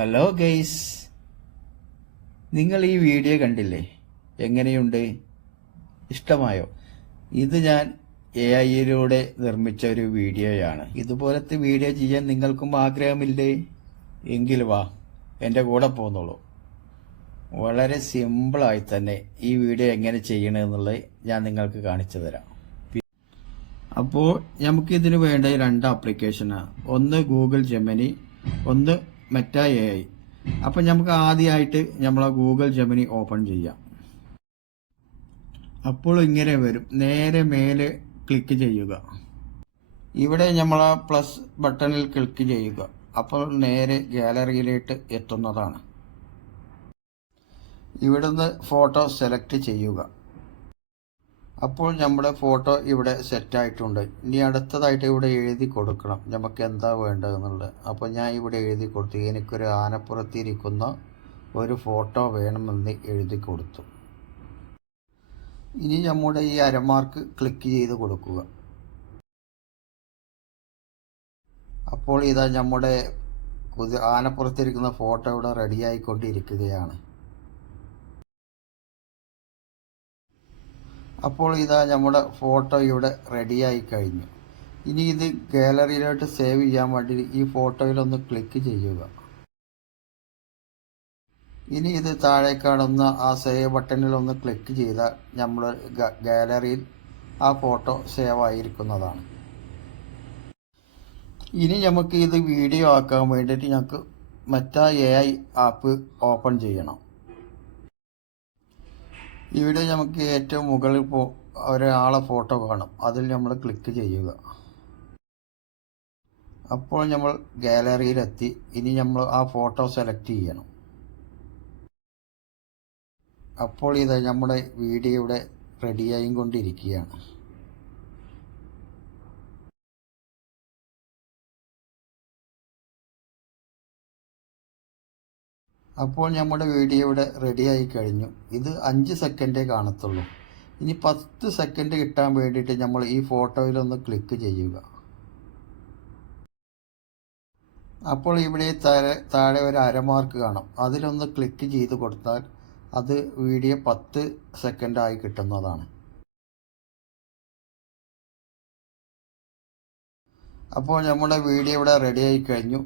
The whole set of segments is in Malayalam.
ഹലോ ഗെയ്സ്, നിങ്ങൾ ഈ വീഡിയോ കണ്ടില്ലേ? എങ്ങനെയുണ്ട്? ഇഷ്ടമായോ? ഇത് ഞാൻ AI-യിലൂടെ നിർമ്മിച്ച ഒരു വീഡിയോയാണ്. ഇതുപോലത്തെ വീഡിയോ ചെയ്യാൻ നിങ്ങൾക്കും ആഗ്രഹമില്ലേ? എങ്കിൽ വാ, എൻ്റെ കൂടെ പോന്നോളൂ. വളരെ സിമ്പിളായി തന്നെ ഈ വീഡിയോ എങ്ങനെ ചെയ്യണമെന്നുള്ളത് ഞാൻ നിങ്ങൾക്ക് കാണിച്ചു തരാം. അപ്പോൾ നമുക്കിതിന് വേണ്ട 2 ആപ്ലിക്കേഷനാണ്. ഒന്ന് ഗൂഗിൾ ജെമിനി, ഒന്ന് മെറ്റ AI. അപ്പം നമുക്ക് ആദ്യമായിട്ട് നമ്മളെ ഗൂഗിൾ ജെമിനി ഓപ്പൺ ചെയ്യാം. അപ്പോൾ ഇങ്ങനെ വരും. നേരെ മേലെ ക്ലിക്ക് ചെയ്യുക. ഇവിടെ നമ്മൾ പ്ലസ് ബട്ടണിൽ ക്ലിക്ക് ചെയ്യുക. അപ്പോൾ നേരെ ഗാലറിയിലേക്ക് എത്തുന്നതാണ്. ഇവിടുന്ന് ഫോട്ടോ സെലക്ട് ചെയ്യുക. അപ്പോൾ നമ്മുടെ ഫോട്ടോ ഇവിടെ സെറ്റായിട്ടുണ്ട്. ഇനി അടുത്തതായിട്ട് ഇവിടെ എഴുതി കൊടുക്കണം നമുക്ക് എന്താ വേണ്ടതെന്നുള്ളത്. അപ്പോൾ ഞാൻ ഇവിടെ എഴുതി കൊടുത്തു, എനിക്കൊരു ആനപ്പുറത്തിരിക്കുന്ന ഒരു ഫോട്ടോ വേണമെന്ന് എഴുതി കൊടുത്തു. ഇനി നമ്മുടെ ഈ അരമാർക്ക് ക്ലിക്ക് ചെയ്ത് കൊടുക്കുക. അപ്പോൾ ഇതാ നമ്മുടെ ആനപ്പുറത്തിരിക്കുന്ന ഫോട്ടോ ഇവിടെ റെഡിയായിക്കൊണ്ടിരിക്കുകയാണ്. അപ്പോൾ ഇതാ നമ്മുടെ ഫോട്ടോ ഇവിടെ റെഡിയായി കഴിഞ്ഞു. ഇനി ഇത് ഗാലറിയിലോട്ട് സേവ് ചെയ്യാൻ വേണ്ടി ഈ ഫോട്ടോയിലൊന്ന് ക്ലിക്ക് ചെയ്യുക. ഇനി ഇത് താഴെ കാണുന്ന ആ സേവ് ബട്ടണിൽ ഒന്ന് ക്ലിക്ക് ചെയ്താൽ നമ്മൾ ഗാലറിയിൽ ആ ഫോട്ടോ സേവ് ആയിരിക്കുന്നതാണ്. ഇനി നമുക്ക് ഇത് വീഡിയോ ആക്കാൻ വേണ്ടിയിട്ട് ഞങ്ങൾക്ക് മെറ്റ AI ആപ്പ് ഓപ്പൺ ചെയ്യണം. ഇവിടെ നമുക്ക് ഏറ്റവും മുകളിൽ ഒരാളെ ഫോട്ടോ കാണും, അതിൽ നമ്മൾ ക്ലിക്ക് ചെയ്യുക. അപ്പോൾ നമ്മൾ ഗാലറിയിലെത്തി. ഇനി നമ്മൾ ആ ഫോട്ടോ സെലക്ട് ചെയ്യണം. അപ്പോൾ ഇത് നമ്മുടെ വീഡിയോ ഇവിടെ റെഡിയായി കൊണ്ടിരിക്കുകയാണ്. അപ്പോൾ നമ്മുടെ വീഡിയോ ഇവിടെ റെഡിയായി കഴിഞ്ഞു. ഇത് 5 സെക്കൻഡേ കാണത്തുള്ളൂ. ഇനി 10 സെക്കൻഡ് കിട്ടാൻ വേണ്ടിയിട്ട് നമ്മൾ ഈ ഫോട്ടോയിലൊന്ന് ക്ലിക്ക് ചെയ്യുക. അപ്പോൾ ഇവിടെ താഴെ ഒരു അരമാർക്ക് കാണും, അതിലൊന്ന് ക്ലിക്ക് ചെയ്ത് കൊടുത്താൽ അത് വീഡിയോ 10 സെക്കൻഡായി കിട്ടുന്നതാണ്. അപ്പോൾ നമ്മുടെ വീഡിയോ ഇവിടെ റെഡിയായി കഴിഞ്ഞു.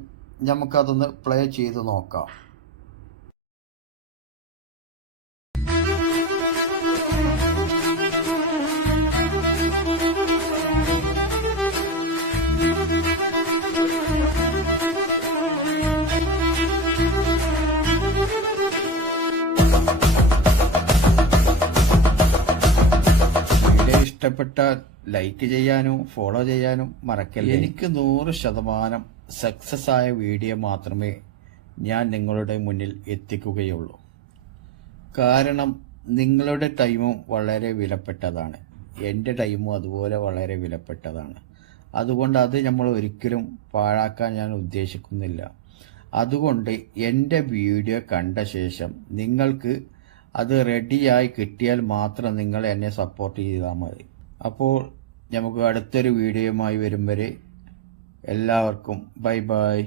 നമുക്കതൊന്ന് പ്ലേ ചെയ്ത് നോക്കാം. ഇഷ്ടപ്പെട്ടാൽ ലൈക്ക് ചെയ്യാനും ഫോളോ ചെയ്യാനും മറക്കല്ലേ. എനിക്ക് 100% സക്സസ് ആയ വീഡിയോ മാത്രമേ ഞാൻ നിങ്ങളുടെ മുന്നിൽ എത്തിക്കുകയുള്ളൂ. കാരണം നിങ്ങളുടെ ടൈമും വളരെ വിലപ്പെട്ടതാണ്, എൻ്റെ ടൈമും അതുപോലെ വളരെ വിലപ്പെട്ടതാണ്. അതുകൊണ്ട് അത് നമ്മൾ ഒരിക്കലും പാഴാക്കാൻ ഞാൻ ഉദ്ദേശിക്കുന്നില്ല. അതുകൊണ്ട് എൻ്റെ വീഡിയോ കണ്ട ശേഷം നിങ്ങൾക്ക് അത് റെഡിയായി കിട്ടിയാൽ മാത്രം നിങ്ങൾ എന്നെ സപ്പോർട്ട് ചെയ്താൽ മതി. അപ്പോൾ നമുക്ക് അടുത്തൊരു വീഡിയോയുമായി വരും വരെ എല്ലാവർക്കും ബൈ ബൈ.